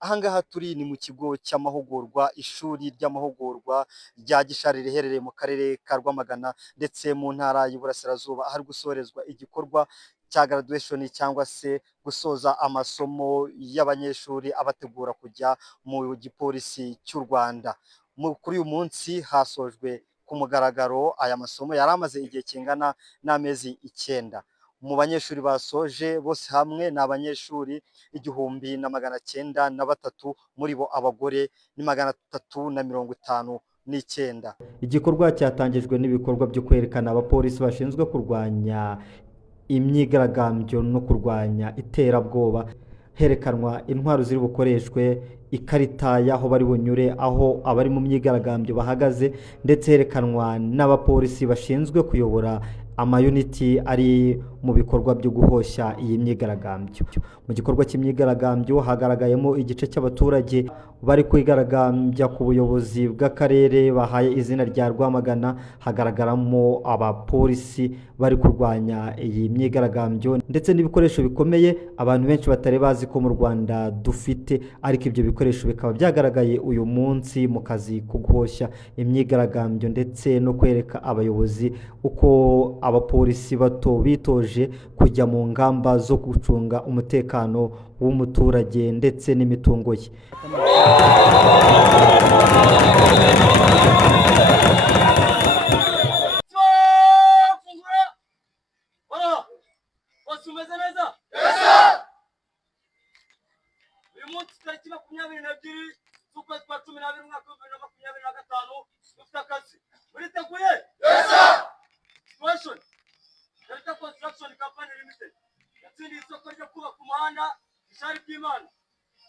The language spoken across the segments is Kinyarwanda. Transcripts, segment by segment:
Ahangaha turi ni mu kigo cy'amahugurwa, ishuri ry'amahugurwa rya Gishari riherereye mu karere ka Rwamagana ndetse mu ntara y'Iburasirazuba, ahari gusorezwa igikorwa cya graduation cyangwa se gusoza amasomo y'abanyeshuri abategura kujya mu gipolisi cy'u Rwanda. Kuri uyu munsi hasojwe ku mugaragaro aya masomo yari amaze igihe kingana n'amezi 9. Mu banyeshuri basoje bose hamwe ni abanyeshuri 1903, muri bo abagore ni 359. Igikorwa cyatangijwe n'ibikorwa byo kwerekana abapolisi bashinzwe kurwanya imyigaragambyo no kurwanya iterabwoba, herekanwa intwaro ziri bukoreshwe, ikarita y'aho bari bunyure aho abari mu myigaragambyo bahagaze, ndetse herekanwa n'abapolisi bashinzwe kuyobora amayuniti ari mu bikorwa byo guhosha iyi myigaragambyo. Mu gikorwa cy'imyigaragambyo hagaragayemo igice cy'abaturage bari kwigaragambya ku buyobozi bw'akarere bahaye izina rya Rwamagana, hagaragaramo abapolisi bari kurwanya iyi myigaragambyo ndetse n'ibikoresho bikomeye abantu benshi batari bazi ko mu Rwanda dufite, ariko ibyo bikoresho bikaba byagaragaye uyu munsi mu kazi ko guhosha imyigaragambyo ndetse no kwereka abayobozi uko abapolisi bato bitoje kujya mu ngamba zo gucunga umutekano w'umuturage ndetse n'imitungo ye.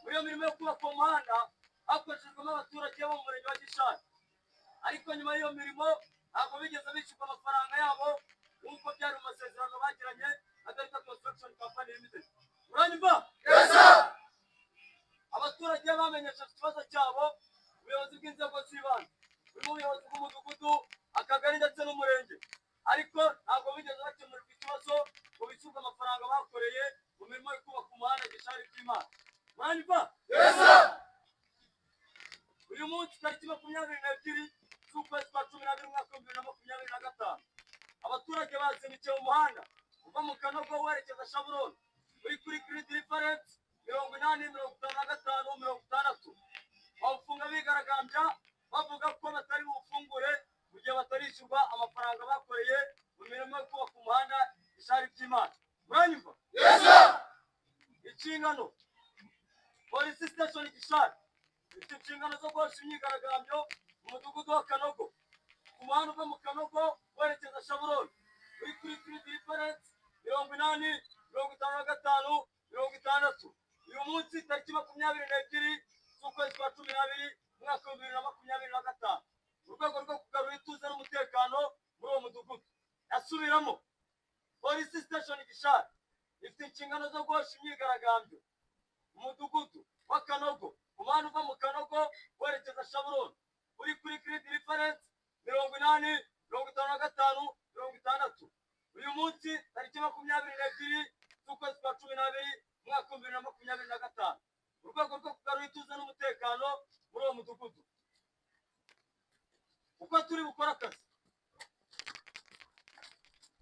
Muri iyo mirimo yo kubaka umuhanda hakoreshejwemo abaturage bo mu murenge wa Gishari, ariko nyuma y'iyo mirimo ntabwo bigeze bishyurwa amafaranga yabo nk'uko byari mu masezerano bagiranye na Delta Construction Company Limited. Muranyumva? Yes sir. Abaturage bamenyesheje ikibazo cyabo ubuyobozi bw'inzego z'ibanze, burimo ubuyobozi bw'umudugudu, akagari ndetse n'umurenge, ariko ntabwo bigeze bakemurirwa ikibazo ngo bishyurwe amafaranga bakoreye mu mirimo yo kubaka umuhanda Gishari Byimana. Muranyumva? Yes sir. Uyu munsi tariki 22 z'ukwezi kwa 12 umwaka wa 2025, abaturage bazindukiye mu muhanda uva mu Kanogo werekeza Shaburoni uri kuri grid reference 805560, bawufunga bigaragambya bavuga ko batari bufungure mu gihe batarishyurwa amafaranga bakoreye mu mirimo yo kubaka umuhanda Gishari Byimana. Muranyumva? Yes sir. Inshingano Polisi Station Gishari ifite inshingano zo guhosha imyigaragambyo mu mudugudu wa Kanogo, ku muhanda uva mu Kanogo werekeza Shaburoni uri kuri grid reference 805560. Uyu munsi tariki 22 z'ukwezi kwa 12 umwaka wa 2025, mu rwego rwo kugarura ituze n'umutekano muri uwo mudugudu. Yasubiramo, Polisi Station Gishari ifite inshingano zo guhosha imyigaragambyo mu mudugudu wa Kanogo, ku muhanda uva mu Kanogo werekeza Shaburoni uri kuri grid reference 805560. Uyu munsi tariki 22 z'ukwezi kwa 12 umwaka wa 2025, mu rwego rwo kugarura ituze n'umutekano muri uwo mudugudu. Uko turi bukora akazi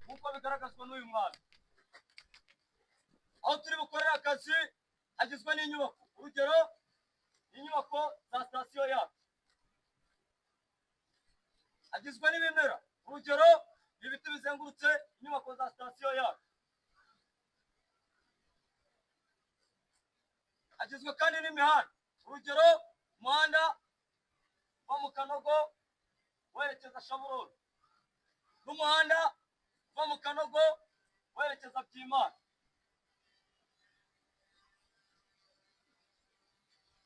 nk'uko bigaragazwa n'uyu mwana, aho turi bukorera akazi hagizwe n'inyubako, urugero inyubako za sitasiyo yacu, hagizwe n'ibimera, urugero ibiti bizengurutse inyubako za sitasiyo yacu, hagizwe kandi n'imihanda, urugero umuhanda wo mu Kanogo werekeza Shaburoni n'umuhanda wo mu Kanogo werekeza Byimana.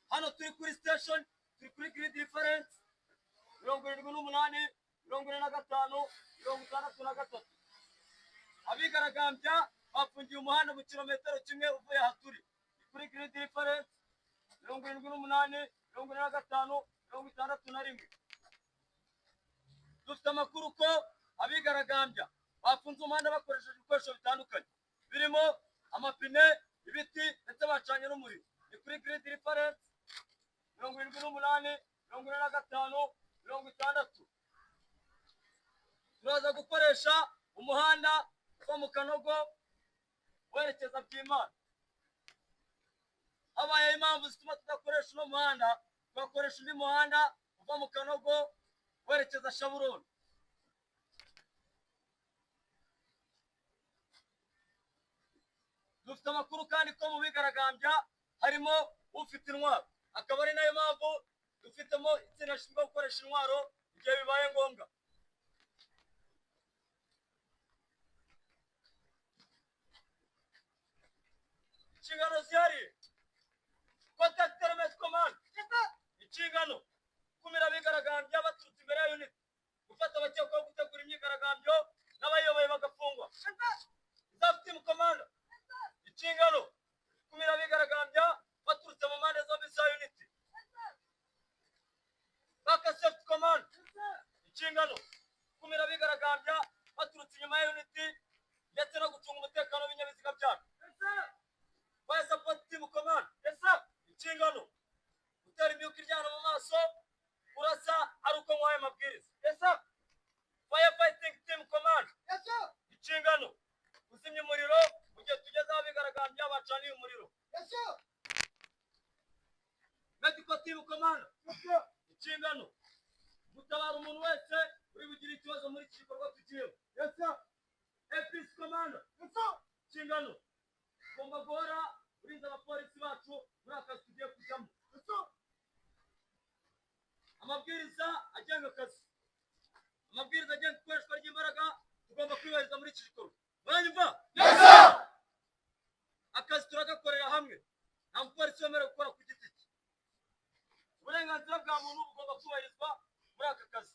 Hano turi kuri station, turi kuri grid reference 784563. Abigaragambya bafungiye umuhanda mu kilometero kimwe uvuye aha turi kuri grid reference 784563. 61. Dufite amakuru ko abigaragambya bafunze umuhanda bakoresheje ibikoresho bitandukanye birimo amapine, ibiti ndetse bacanye n'umuriro. Ni kuri grid reference 78, 45, 60. Turaza gukoresha umuhanda uva mu Kanogo werekeza Byimana. Habaye impamvu zituma tudakoresha uno muhanda, tugakoresha undi muhanda uva mu Kanogo werekeza Shaburoni. Dufite amakuru kandi ko mu bigaragambya harimo ufite intwaro, akaba ari nayo mpamvu dufitemo itsinda rishinzwe gukoresha intwaro igihe bibaye ngombwa. Inshingano zihari: contact element command. Inshingano: kumira abigaragambya baturutse imbere ya unit, gufata abakekwaho gutegura imyigaragambyo n'abayoboye bagafungwa. Reserve team commander. Inshingano: kumira abigaragambya baturutse mu mpande zombi za unit. Backup safety command. Inshingano: kumira abigaragambya baturutse inyuma ya unit ndetse no gucunga umutekano w'ibinyabiziga byabo. Fire support team command. Inshingano: gutera imyuka iryana mu maso, kurasa ari uko nkwaye amabwiriza. Firefighting team command. Inshingano: kuzimya umuriro mu gihe tugeze aho abigaragambya bacaniye umuriro. Medical team command. Inshingano: gutabara umuntu wese uri bugire ikibazo muri iki gikorwa tugiyemo. APC command. Inshingano: ugomba guhora urinda abapolisi bacu muri akazi tugiye kujyamo. Amabwiriza agenga akazi. Amabwiriza agenga ikoreshwa ry'imbaraga tugomba kwibahiriza muri iki gikorwa. Muranyumva? Akazi turagakorera hamwe, nta mupolisi wemerewe gukora ku giti cye. Uburenganzira bwa muntu bugomba kubahirizwa muri aka kazi.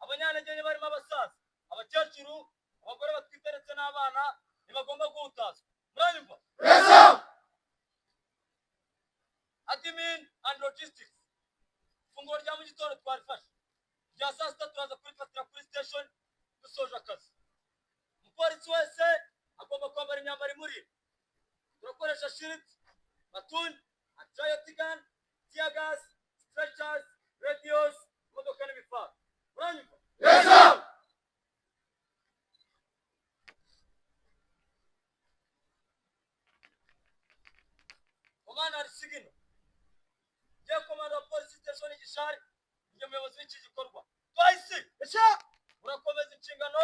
Abanyantege nke barimo abasaza, abakecuru, abagore batwite ndetse n'abana ntibagomba guhutazwa. Muranyumva? Admin and logistics. Ifunguro rya mu gitondo twarifashe, rya saa sita turaza kurifatira kuri station dusoje akazi. Umupolisi wese agomba kwambara imyambaro imurinda. Turakoresha shield, batuni, anti-riot gun, tear gas, stretchers, radios, imodoka n'ibifaro. Muranyumva? Komanda Sigino. Ngiye komanda wa polisi station Gishari, ngiye umuyobozi w'iki gikorwa. Twahise. Urakomeza inshingano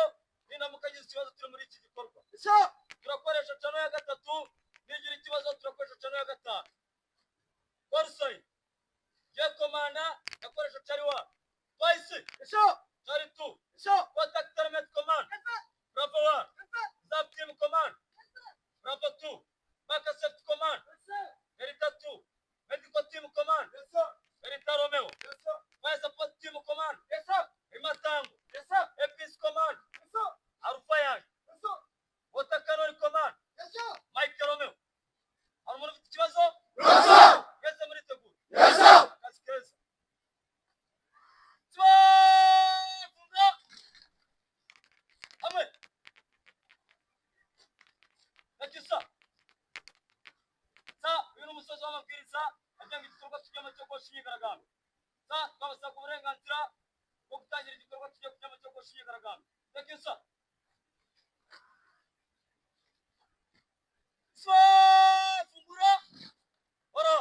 n'indamuka agize ikibazo turi muri iki gikorwa. Turakoresha channel ya 3, nigira ikibazo turakoresha channel ya 5. Corsair. Ngiye komanda yakoresha channel 1. Twahise. Channel 2. Contact element command. Bravo 1. Reserve team command. Bravo 2. Backup safety command. Delta 2. Medical team command. Delta Romeo. Fire support team command. Imatango. APC command. Alpha Yang. Water cannon command. Mike Romeo. Hari umuntu ufite ikibazo? Mwese muriteguye? Kazi keza. Funga. Hamwe. Nakisa. Uyu ni umusozi w'amabwiriza agenga igikorwa tujyamo cyo gushyira imyigaragambyo. Twabasabwa uburenganzira bwo gutangira igikorwa tugiye kujyamo cyo gushyira imyigaragambyo. Nakisa. Fungura. Ora.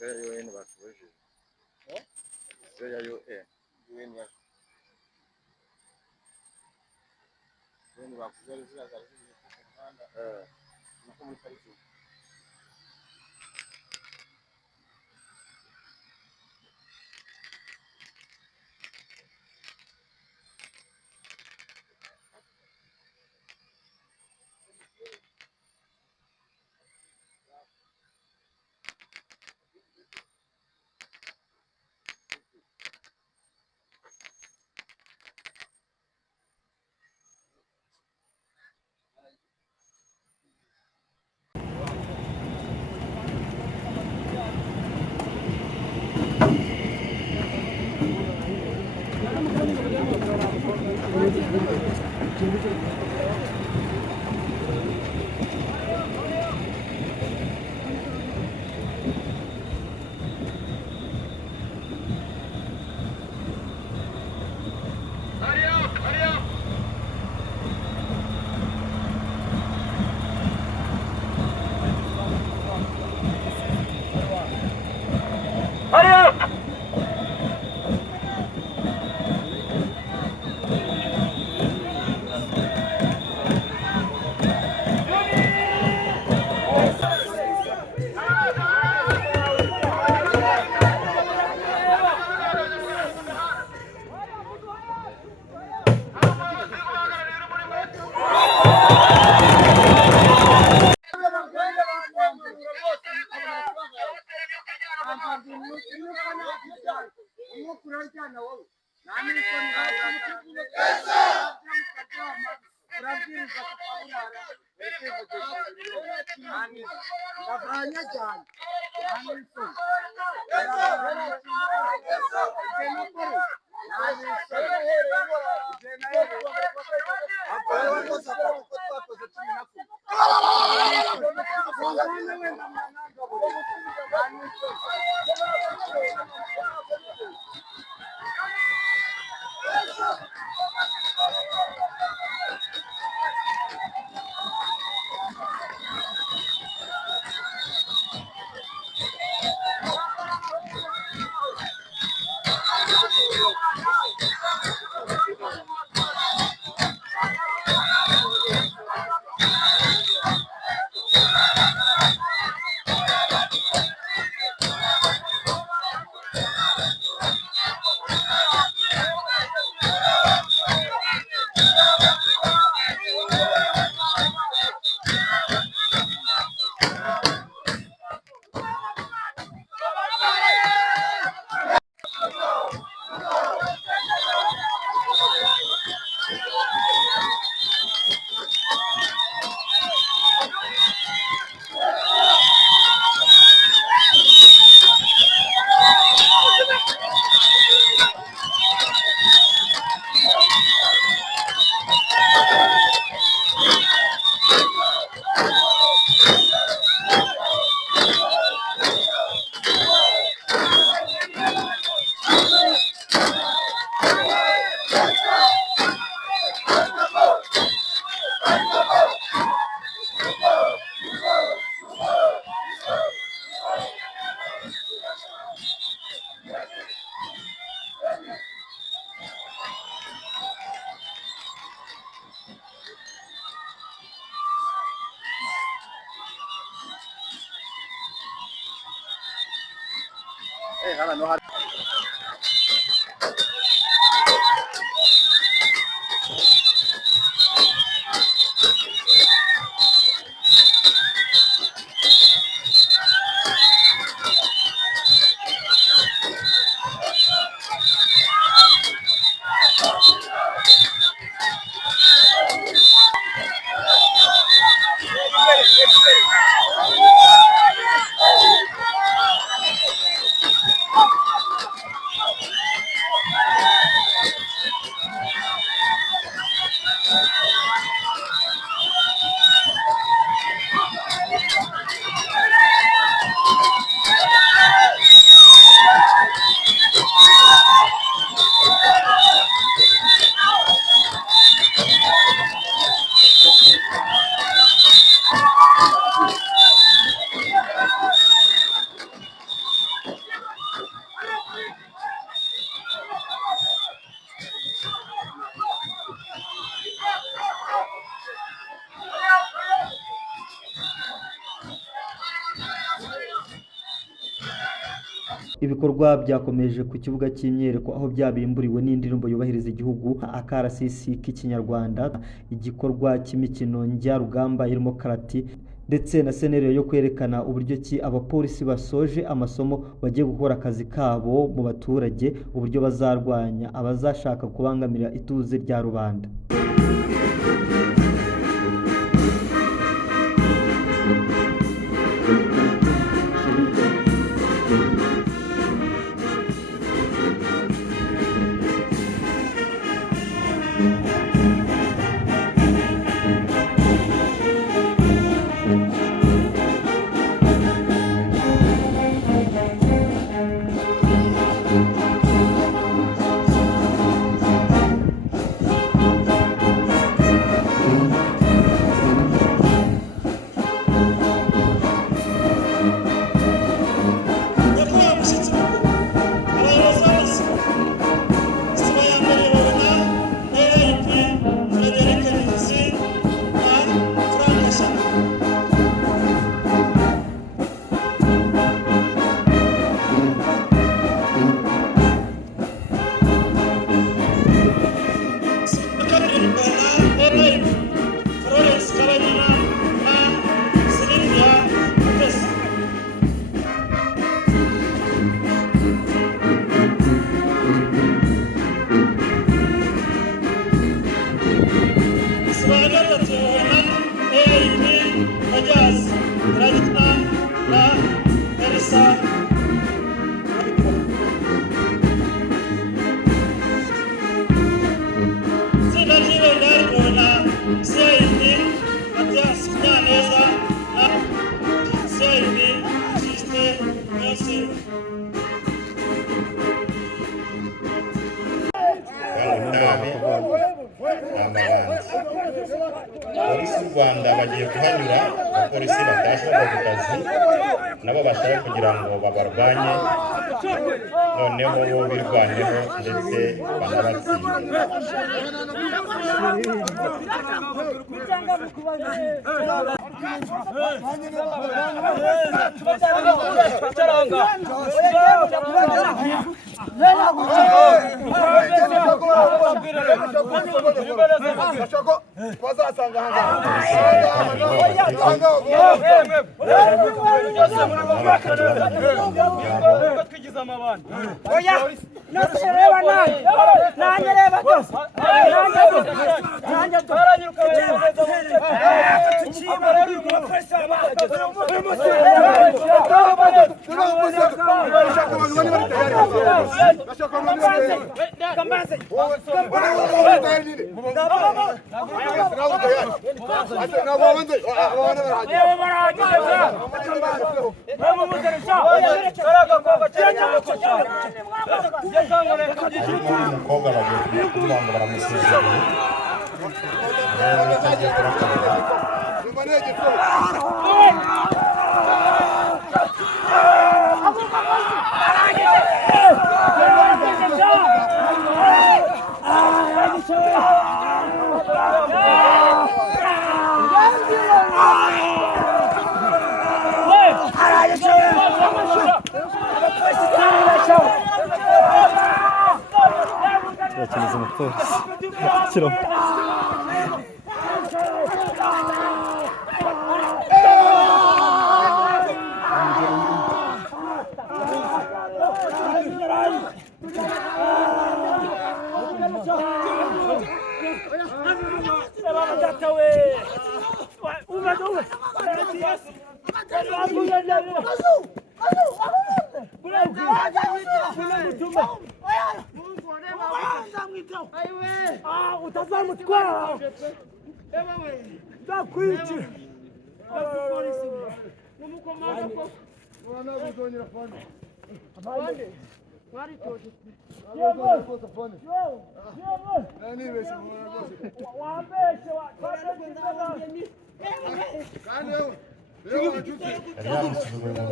ya UN batubajije. Ya UN. UN ya. UN bakubwira ziraza ziri ku muhanda. Nuko muri pariki. Ibikorwa byakomeje ku kibuga cy'imyereko aho byabimburiwe n'indirimbo yubahiriza igihugu akarasisi k'ikinyarwanda, igikorwa cy'imikino njyarugamba irimo karati ndetse na seneriyo yo kwerekana uburyo ki abapolisi basoje amasomo bagiye gukora akazi kabo mu baturage, uburyo bazarwanya abazashaka kubangamira ituze rya rubanda. Polisi y'u Rwanda bagiye kuhanyura, abapolisi batashoboye ku kazi nabo bashaka kugira ngo babarwanye, noneho bo birwaneho ndetse banabatsinde. Umukobwa bagiye kumubamba baramusuzumye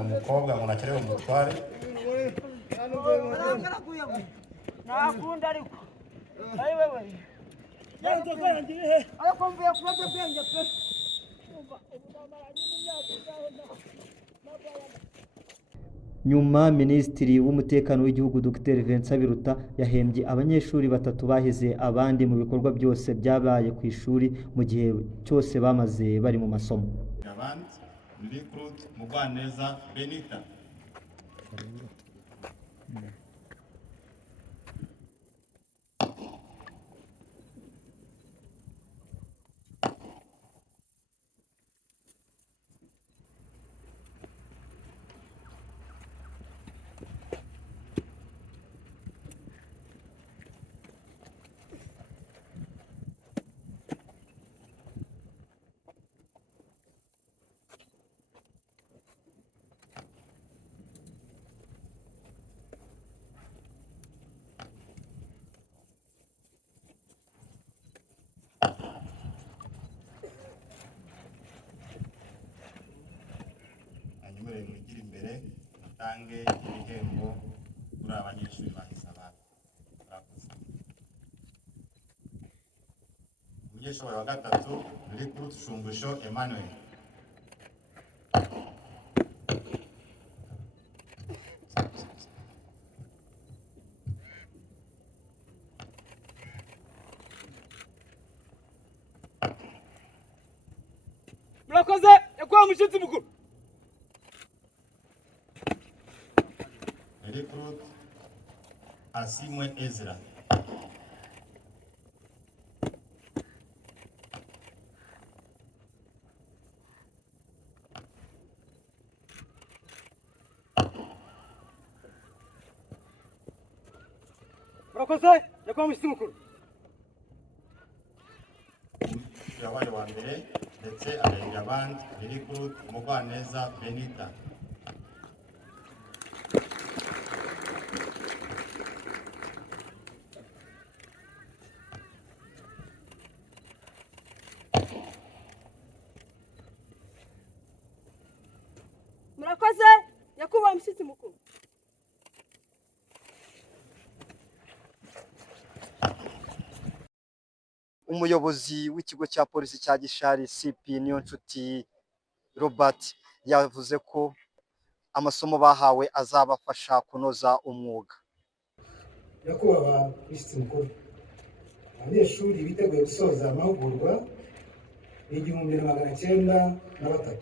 umukobwa ngo nakerewe umutware nakunda ariko ari wewe yanzoga yangire he ariko mvuye kubaje bwenge pe nyuma Minisitiri w'Umutekano w'Igihugu Dr Vincent Biruta yahembye abanyeshuri 3 bahize abandi mu bikorwa byose byabaye ku ishuri mu gihe cyose bamaze bari mu masomo. Abandi recruit Mugwaneza Benita. Mwigira imbere mutange ibihembo kuri abanyeshuri bahise abandi. Umunyeshuri wa gatatu Recruit Shumbusho Emmanuel. Murakoze yakuwa mushyitsi mukuru. Recruit Asimwe Ezra. Murakoze yakuwa mushyitsi mukuru. Yabaye wa mbere ndetse arengera abandi. Recruit Mugwaneza Benita. Murakoze yakuba mushyitsi mukuru. Umuyobozi w'ikigo cya polisi cya Gishari CP Niyonshuti Robert yavuze ko amasomo bahawe azabafasha kunoza umwuga. Nyakubahwa mushyitsi mukuru, abanyeshuri biteguye gusoza amahugurwa 1903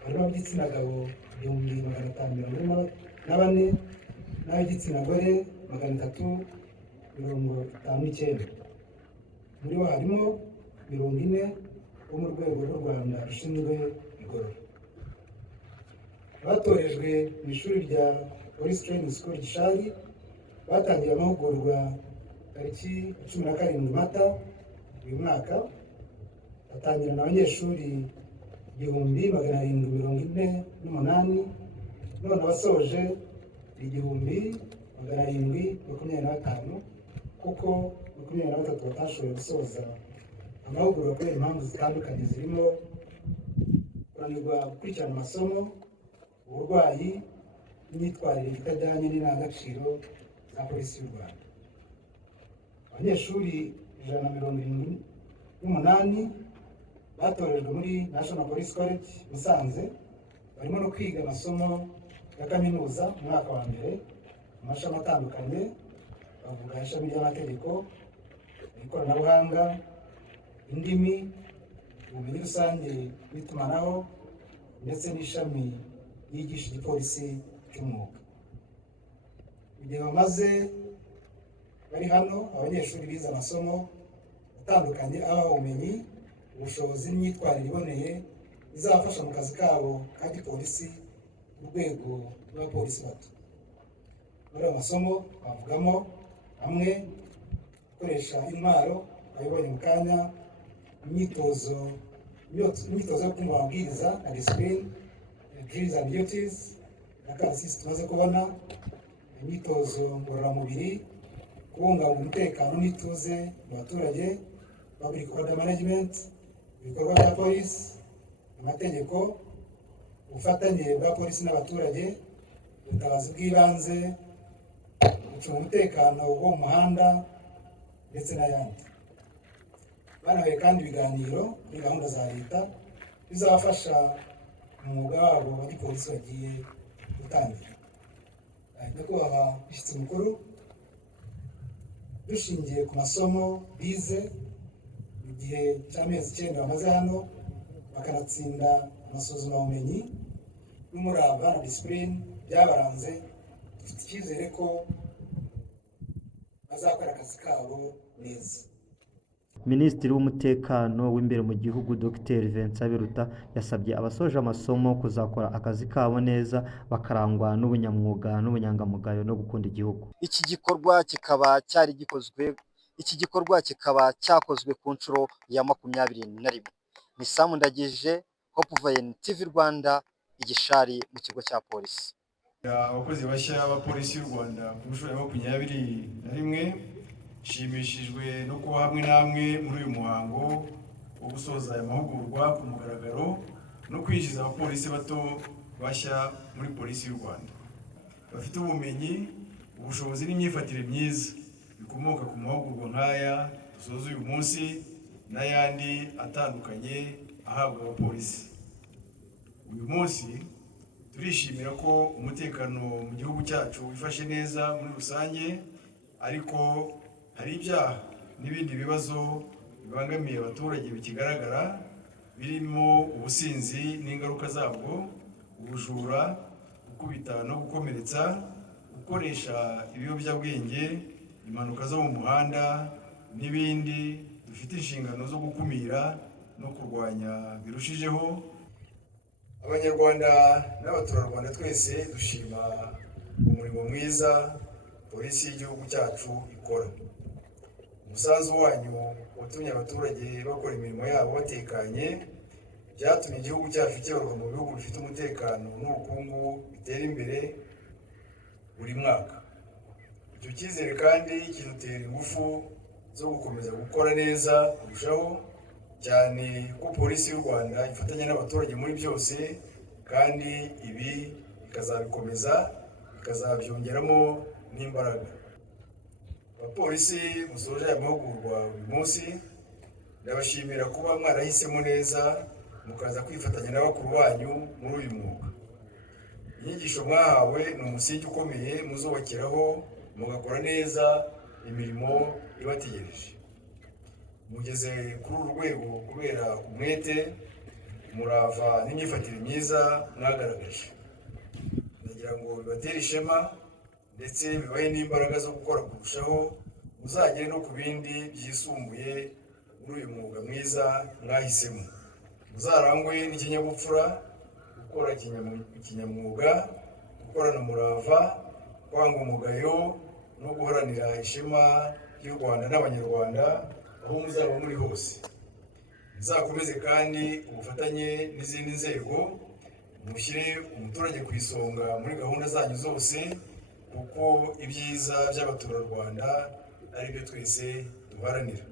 barimo ab'igitsina gabo 1544 n'ab'igitsina gore 359. Muri bo harimo 40 bo mu rwego rw'u Rwanda rushinzwe igorora. Batorejwe mu ishuri rya Police Training School Gishari batangiye amahugurwa tariki 17 Mata uyu mwaka, batangirana abanyeshuri 1748 none abasoje 1725 kuko 23 batashoboye gusoza amahugurwa kubera impamvu zitandukanye zirimo kunanirwa gukurikirana amasomo, uburwayi n'imyitwarire itajyanye n'indangagaciro za polisi y'u Rwanda. Abanyeshuri 178 batorejwe muri National Police College Musanze barimo no kwiga amasomo ya kaminuza mu mwaka wa mbere mu mashami atandukanye, bavuga ishami ry'amategeko, ikoranabuhanga, indimi, ubumenyi rusange n'itumanaho ndetse n'ishami yigisha igipolisi cy'umwuga. Igihe bamaze bari hano, abanyeshuri bize amasomo atandukanye abaha ubumenyi, ubushobozi n'imyitwarire iboneye bizabafasha mu kazi kabo ka gipolisi ku rwego rw'abapolisi bato. Muri ayo masomo bavugamo amwe gukoresha intwaro bayibonye mu kanya, imyitozo yo kumva amabwiriza na discipline, drills and duties n'akarasisi tumaze kubona, imyitozo ngororamubiri, kubungabunga umutekano n'ituze mu baturage, public order management, ibikorwa bya polisi, amategeko, ubufatanye bwa polisi n'abaturage, ubutabazi bw'ibanze, gucunga umutekano wo mu muhanda ndetse n'ayandi. Banahaye kandi ibiganiro kuri gahunda za leta bizabafasha mu mwuga wabo wa gipolisi bagiye gutangira. nyakubahwa mushyitsi mukuru, dushingiye ku masomo bize mu gihe cy'amezi 9 bamaze hano bakanatsinda amasuzumabumenyi n'umurava na disipurine byabaranze, dufite icyizere ko bazakora akazi kabo neza. Minisitiri w'umutekano w'imbere mu gihugu Dr Vincent Biruta yasabye abasoje amasomo kuzakora akazi kabo neza bakarangwa n'ubunyamwuga n'ubunyangamugayo no gukunda igihugu. Iki gikorwa kikaba cyakozwe ku nshuro ya 21. Ni Sam Ndagije, Hope Vayne TV Rwanda, Igishari mu kigo cya polisi. Abakozi bashya ba polisi y'u Rwanda ku nshuro ya 21 nshimishijwe no kuba hamwe namwe muri uyu muhango wo gusoza aya mahugurwa ku mugaragaro no kwinjiza abapolisi bato bashya muri polisi y'u Rwanda bafite ubumenyi, ubushobozi n'imyifatire myiza bikomoka ku mahugurwa nk'aya dusoza uyu munsi n'ayandi atandukanye ahabwa abapolisi. Uyu munsi turishimira ko umutekano mu gihugu cyacu wifashe neza muri rusange, ariko hari ibyaha n'ibindi bibazo bibangamiye abaturage bikigaragara, birimo ubusinzi n'ingaruka zabwo, ubujura, gukubita no gukomeretsa, gukoresha ibiyobyabwenge, impanuka zo mu muhanda n'ibindi. Dufite inshingano zo gukumira no kurwanya birushijeho. Abanyarwanda n'abaturarwanda twese dushima umurimo mwiza polisi y'igihugu cyacu ikora. Umusanzu wanyu watumye abaturage bakora imirimo yabo batekanye, byatumye igihugu cyacu kibarwa mu bihugu bifite umutekano n'ubukungu bitera imbere buri mwaka. Icyo cyizere kandi kidutera ingufu zo gukomeza gukora neza kurushaho, cyane ko polisi y'u Rwanda ifatanya n'abaturage muri byose, kandi ibi ikazabikomeza ikazabyongeramo n'imbaraga. Abapolisi musoje aya mahugurwa uyu munsi, ndabashimira kuba mwarahisemo neza mukaza kwifatanya na bakuru banyu muri uyu mwuga. Inyigisho mwahawe ni umusingi ukomeye muzubakiraho mugakora neza imirimo ibategereje. Mugeze kuri uru rwego kubera umwete, umurava n'imyifatire myiza mwagaragaje. Ndagira ngo bibatere ishema ndetse bibahe n'imbaraga zo gukora kurushaho, muzagere no ku bindi byisumbuye muri uyu mwuga mwiza mwahisemo. Muzarangwe n'ikinyabupfura, gukora kinyamwuga, gukorana umurava, kwanga umugayo no guharanira ishema ry'u Rwanda n'abanyarwanda aho muzaba muri hose. Muzakomeze kandi ubufatanye n'izindi nzego, mushyire umuturage ku isonga muri gahunda zanyu zose, kuko ibyiza by'abaturarwanda ari byo twese duharanira.